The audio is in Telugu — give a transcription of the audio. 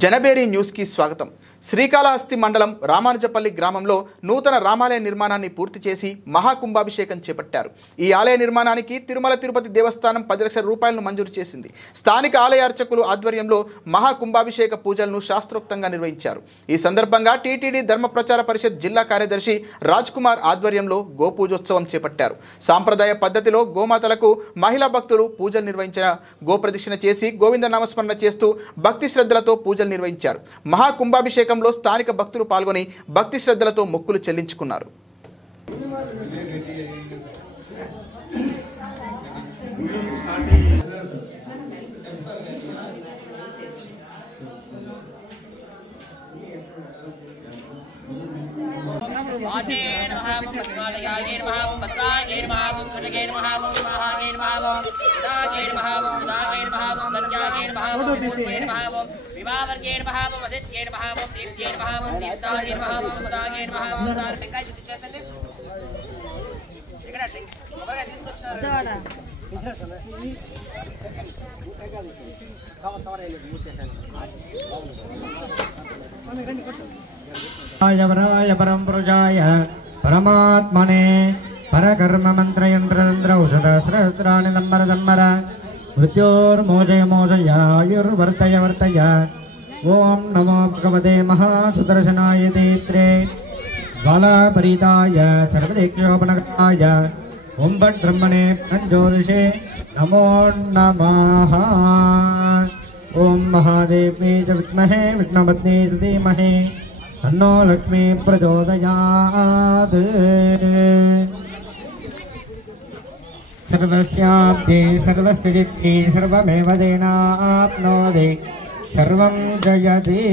జనబేరి న్యూస్ కి స్వాగతం। శ్రీకాళహస్తి మండలం రామానుజపల్లి గ్రామంలో నూతన రామాలయ నిర్మాణాన్ని పూర్తి చేసి మహాకుంభాభిషేకం చేపట్టారు। ఈ ఆలయ నిర్మాణానికి తిరుమల తిరుపతి దేవస్థానం 10 లక్షల రూపాయలను మంజూరు చేసింది। స్థానిక ఆలయ అర్చకులు ఆధ్వర్యంలో మహాకుంభాభిషేక పూజలను శాస్త్రోక్తంగా నిర్వహించారు। ఈ సందర్భంగా టీటీడీ ధర్మ ప్రచార పరిషత్ జిల్లా కార్యదర్శి రాజ్ కుమార్ ఆధ్వర్యంలో గోపూజోత్సవం చేపట్టారు। సాంప్రదాయ పద్ధతిలో గోమాతలకు మహిళా భక్తులు పూజలు నిర్వహించిన గోప్రదక్షిణ చేసి గోవింద నామస్మరణ చేస్తూ భక్తి శ్రద్ధలతో పూజలు నిర్వహించారు। మహాకుంభాభిషేకంలో స్థానిక భక్తులు పాల్గొని భక్తి శ్రద్ధలతో మొక్కులు చెల్లించుకున్నారు। परम पुरुषाय परमात्मने परकर्म मंत्र यंत्र तंत्र औषध सहस्राणि दम्बर दम्बर मृत्योर्मोचय मोचयायुर्वर्तय वर्तय। ओम नमो भगवते महासुदर्शनाय देत्रे बालापरीताय सर्वदेक्षोपनकाय ओम ब्रह्मणे प्रज्योतिषे नमो नमः। ओम महादेवी च विद्महे विष्णुपत्नी च धीमहि तन्नो लक्ष्मी प्रचोदयात्। सर्वस्याब्दे सर्वस्य चित्ते सर्वमेव तेनाप्नोति सर्वं जयति।